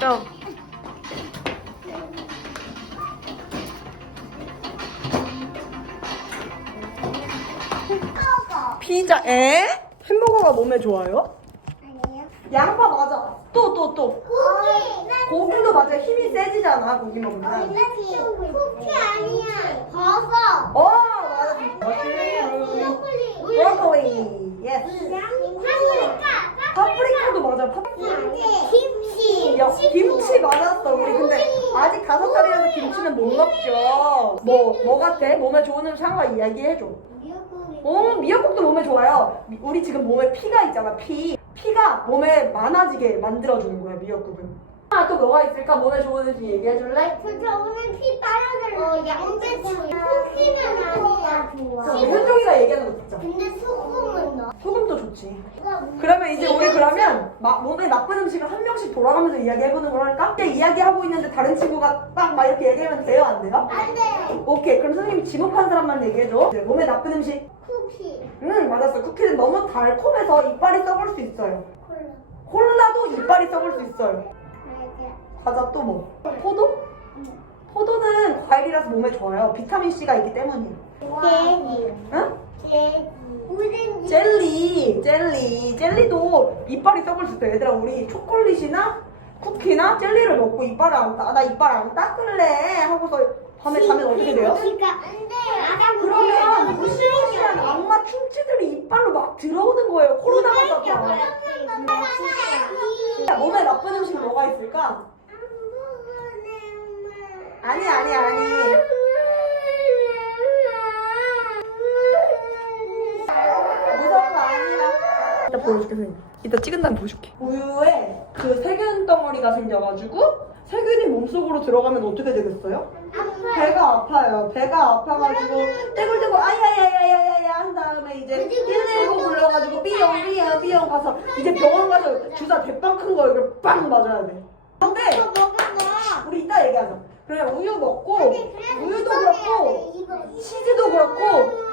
또. 피자, 에? 햄버거가 몸에 좋아요? 아니에요. 양파 맞아. 또, 또, 또. 고기. 고기 도 맞아. 힘이 세지잖아, 고기 먹으면. 쿠키 아니야. 버섯. 어, 맞아. 머쉬룸. 브로콜리. 예스. 파프리카. 파프리카도 맞아. 파... 김치. 야, 김치 맞았어. 우리 근데 아직 다섯 살이라서 김치는 못 먹죠. 뭐, 뭐 같아? 몸에 좋은 음식 하나 이야기해줘. 어, 미역국도 몸에 좋아요. 미- 우리 지금 몸에 피가 있잖아, 피. 피가 몸에 많아지게 만들어주는 거야, 미역국은. 하나 또 뭐가 있을까? 몸에 좋은 음식 얘기해줄래? 저 오늘 피 빨아들어. 어, 양배추. 쿠키는 아니야. 좋아. 자, 우리 현종이가 얘기하는 거 듣자. 근데 소금은 넣어. 소금도 좋지. 그러면 이제 우리 그러면 마- 몸에 나쁜 음식을 한 명씩 돌아가면서 이야기해보는 걸 할까? 이제 이야기하고 있는데 다른 친구가 딱 막 이렇게 얘기하면 돼요? 안 돼요? 안 돼. 오케이. 그럼 선생님이 지목한 사람만 얘기해줘. 네, 몸에 나쁜 음식. 쿠키. 응, 맞았어. 쿠키는 너무 달콤해서 이빨이 썩을 수 있어요. 콜라. 콜라도 이빨이 썩을 수 있어요. 과자 또 뭐? 포도? 포도는 과일이라서 몸에 좋아요. 비타민C가 있기 때문이에요. 돼지. 응? 오렌지. 젤리, 젤리, 젤리도 이빨이 썩을 수 있어. 얘들아, 우리 초콜릿이나 쿠키나 젤리를 먹고 이빨을 안 닦, 나 이빨 안 닦을래 하고서 밤에 자면 어떻게 돼요? 그러니까 안 돼. 그러면 무시무시한 악마 킹치들이 이빨로 막 들어오는 거예요. 코로나 걸렸다고. 몸에 나쁜 음식 뭐가 있을까? 아니, 아니, 아니. 무서운 거 아니야. 이따 보여줄게, 선생님. 이따 찍은 다음에 보여줄게. 우유에 그 세균 덩어리가 생겨가지고 세균이 몸속으로 들어가면 어떻게 되겠어요? 배가 아파요. 배가 아파가지고 떼굴떼굴 아야야야야야야 한 다음에 이제 119 불러가지고 삐용 삐용 삐용 가서 이제 병원 가서 주사 대빵 큰 거 이걸 빵 맞아야 돼. 근데 우리 이따 얘기하자. 그냥 우유 먹고 우유도 그렇고 치즈도 그렇고.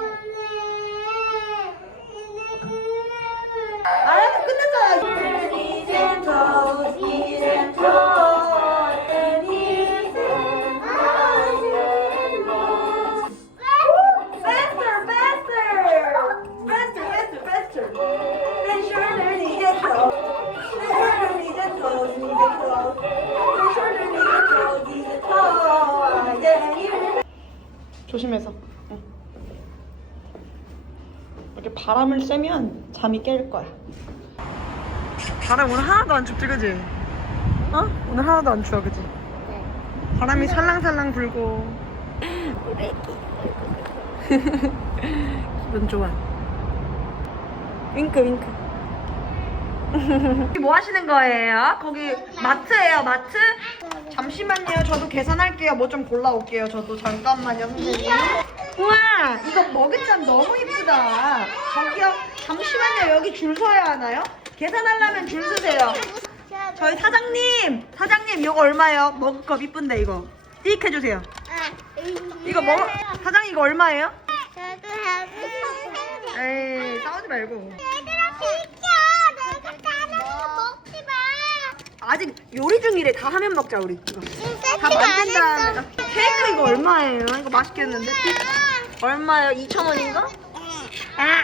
알았어 끝났잖아. 바람을 쐬면 잠이 깰 거야. 바람 오늘 하나도 안 춥지, 그지? 어? 오늘 하나도 안 추워, 그지? 바람이 살랑살랑 불고. 기분 좋아. 윙크 윙크. 뭐 하시는 거예요? 거기 마트예요, 마트? 잠시만요. 저도 계산할게요. 뭐 좀 골라올게요. 저도 잠깐만요, 선생님. 머그잔 너무 이쁘다. 저기요, 잠시만요. 여기 줄 서야 하나요? 계산하려면 줄 서세요. 저희 사장님, 사장님 이거 얼마예요? 머그컵 이쁜데 이거. 띡 해주세요. 이거 뭐? 사장님 이거 얼마예요? 저도 하고 에이 싸우지 말고. 얘들아 비켜 다른 거 먹지 마 아직 요리 중이래. 다 하면 먹자 우리. 이거. 다 세팅 안 만든 다음에. 했어 케이크 이거 얼마예요? 이거 맛있겠는데? 얼마요? 2,000원인가? 아.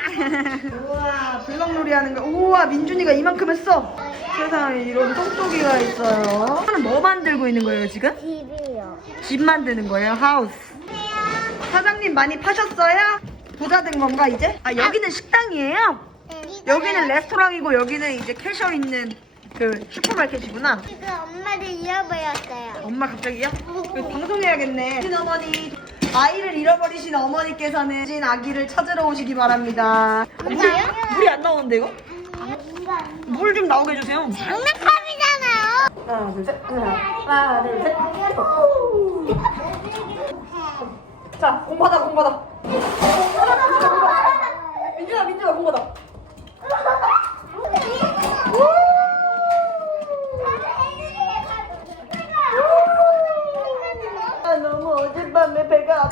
우와 블럭놀이 하는 거. 우와 민준이가 이만큼 했어. 세상에 이런 똑똑이가 있어요. 오늘 뭐 만들고 있는 거예요 지금? 집이요 집 만드는 거예요 하우스. 사장님 많이 파셨어요? 부자 된 건가 이제? 아 여기는 식당이에요? 여기는 레스토랑이고 여기는 이제 캐셔 있는 그 슈퍼마켓이구나. 지금 엄마를 잃어버렸어요 엄마 갑자기요? 이거 방송해야겠네. 신 어머니 아이를 잃어버리신 어머니께서는 신 아기를 찾으러 오시기 바랍니다. 물, 물이 안 나오는데 이거? 물 좀 나오게 해주세요. 장난감이잖아요 하나 둘 셋. 하나 둘 셋. 자, 공 받아, 공 받아. 민준아, 민준아, 공 받아. 아, 너무 어젯밤에 배가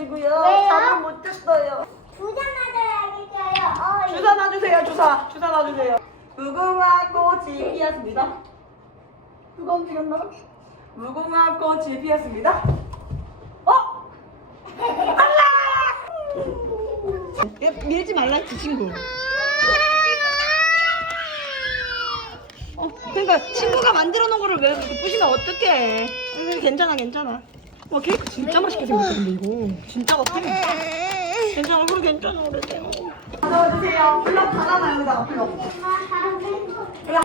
아파가지고요. 왜요? 잠을 못 잤어요. 부자 맞아야겠어요 어, 주사 놔주세요, 주사. 주사 놔주세요. 무궁화 꽃이 피었습니다. 누가 움직였나? 무궁화 꽃이 피었습니다. 어? 알라! 얘 밀지 말라 했지 친구. 어, 그러니까 친구가 만들어 놓은 거를 왜 부시면 어떡해? 음, 괜찮아, 괜찮아. 와, 케이크 진짜 맛있게 생겼는데 이거. 진짜 같아. 괜찮아, 그래 괜찮아, 그래. 넣어주세요. 블럭 다 남아요, 여기다가 블럭. 우리.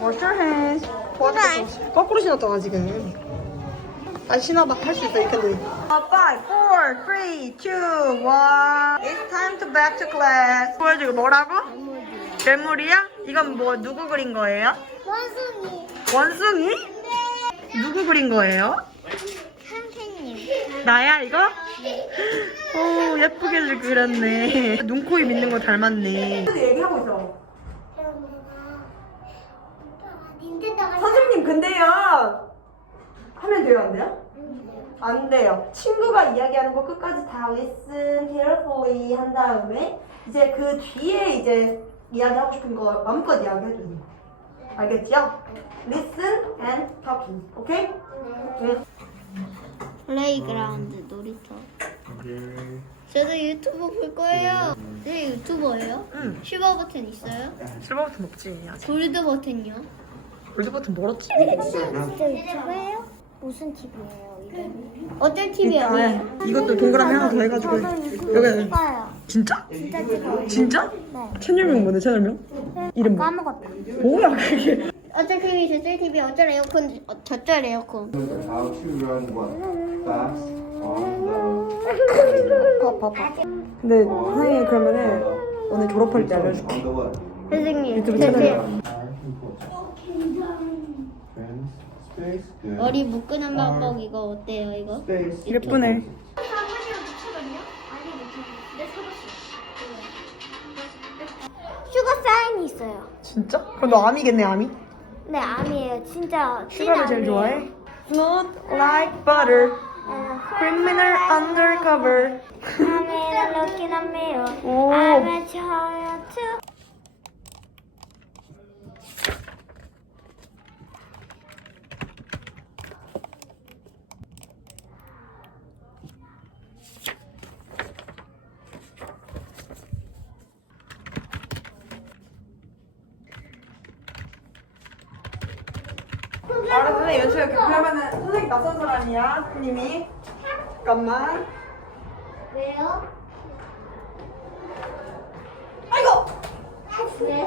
Wash your hands. 도와줘. 거꾸로 신었잖아 지금. 다시 신어봐. 할 수 있어. Do it. Five, four, three, two, one. It's time to back to class. 보여주고 뭐라고? 괴물이야? 이건 뭐 누구 그린 거예요? 원숭이. 원숭이? 누구 그린 거예요? 선생님. 나야 이거? 오 예쁘게 그렸네. 눈, 코, 입 있는 거 닮았네. 얘기하고 있어. 선생님 근데요 하면 돼요 안 돼요? 안 돼요 친구가 이야기하는 거 끝까지 다 listen carefully 한 다음에 이제 그 뒤에 이제 이야기하고 싶은 거 마음껏 이야기해도 돼요 알겠죠? listen and talking 오케이? 네. 플레이그라운드 놀이터. 저도 유튜브 볼 거예요. 네 유튜버예요? 응 슈버 버튼 있어요? 실버 버튼 없지 아직 골드 버튼요? 골드 버튼 멀었지 유튜브예요? 무슨 TV예요 이게? 어떤 TV예요? 아, 이것도 동그라미 하나 더 해가지고 여기 봐요. 진짜? 진짜 찍어요. 진짜? 네. 채널명 뭔데 채널명? 이름 뭐? 까먹었다. 뭐야 그게 어쩔 TV, 저쩔 TV, 어쩔 에어컨, 어, 저쩔 에어컨. How to run what? Fast on the 봐봐 봐 근데 선생님이 그러면은 오늘 졸업할 때 알려줄게 the what? 선생님, 유튜브 제-. 제 Friends. 머리 묶는 방법 이거 어때요 이거? Space. 예쁘네 슈가 사인이 있어요. 진짜? 그럼 너 아미겠네 아미? 네, 암이에요. 진짜 찐 슈가를 제일 암이에요. 좋아해? Smooth like butter Criminal undercover I'm looking at me. 오. I'm a child too. 알아 선생님 연습해 그러면은 선생님 낯선 사람이야 님이 잠깐만 왜요? 아이고 네.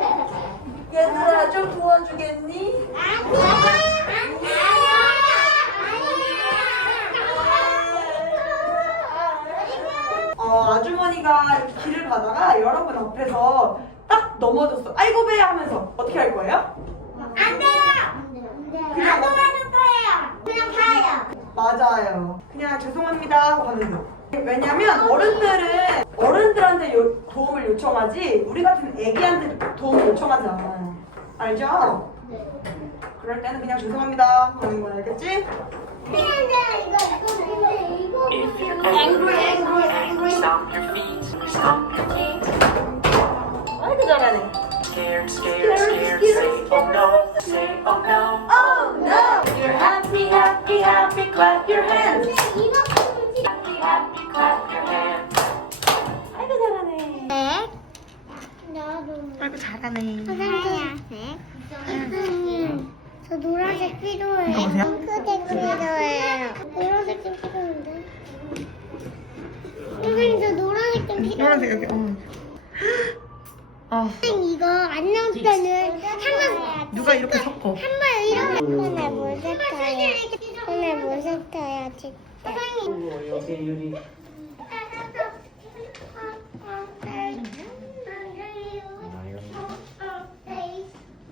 얘들아 좀 도와주겠니? 어 아주머니가 길을 가다가 여러분 앞에서 딱 넘어졌어 아이고 배 하면서 어떻게 할 거예요? 안 돼요. 그냥 가요. 맞아요. 그냥 죄송합니다 하고 가는 거. 왜냐면 어른들은 어른들한테 요- 도움을 요청하지 우리 같은 애기한테 도움을 요청하지 않아요. 알죠? 그럴 때는 그냥 죄송합니다 하고 가는 거야, 알겠지? Angry, angry, angry, stomp your feet, stomp your feet. 아이고 잘하네. Scared, scared, scared, say oh no, say oh no. Oh no! If you're happy, happy, happy, clap your hands. Happy, happy, clap your hands. 아이고 잘하네. 네. 나도. 아이고 잘하네. 하얀색. 선생님, 저 노란색 필요해요. 이거 보세요. 핑크색 필요해요. 노란색 좀 필요한데. 선생님, 저 노란색 좀 필요해요. 노란색 여기. 어. 아 선생님, 이거 안녕편을 한번 누가 이렇게 섞어? 한번 이렇게 못 섞어요. 못 섞어요, 진짜. 선생님. 어서와요.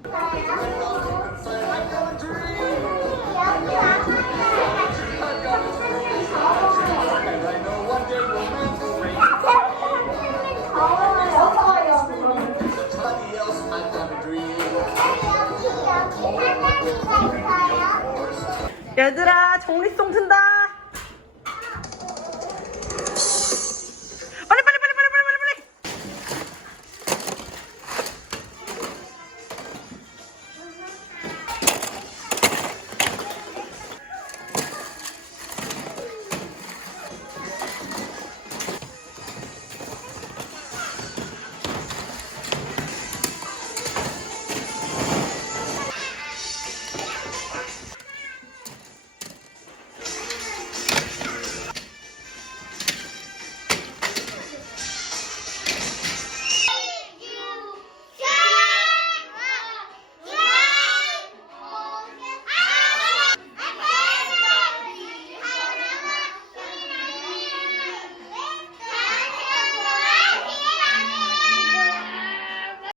Somebody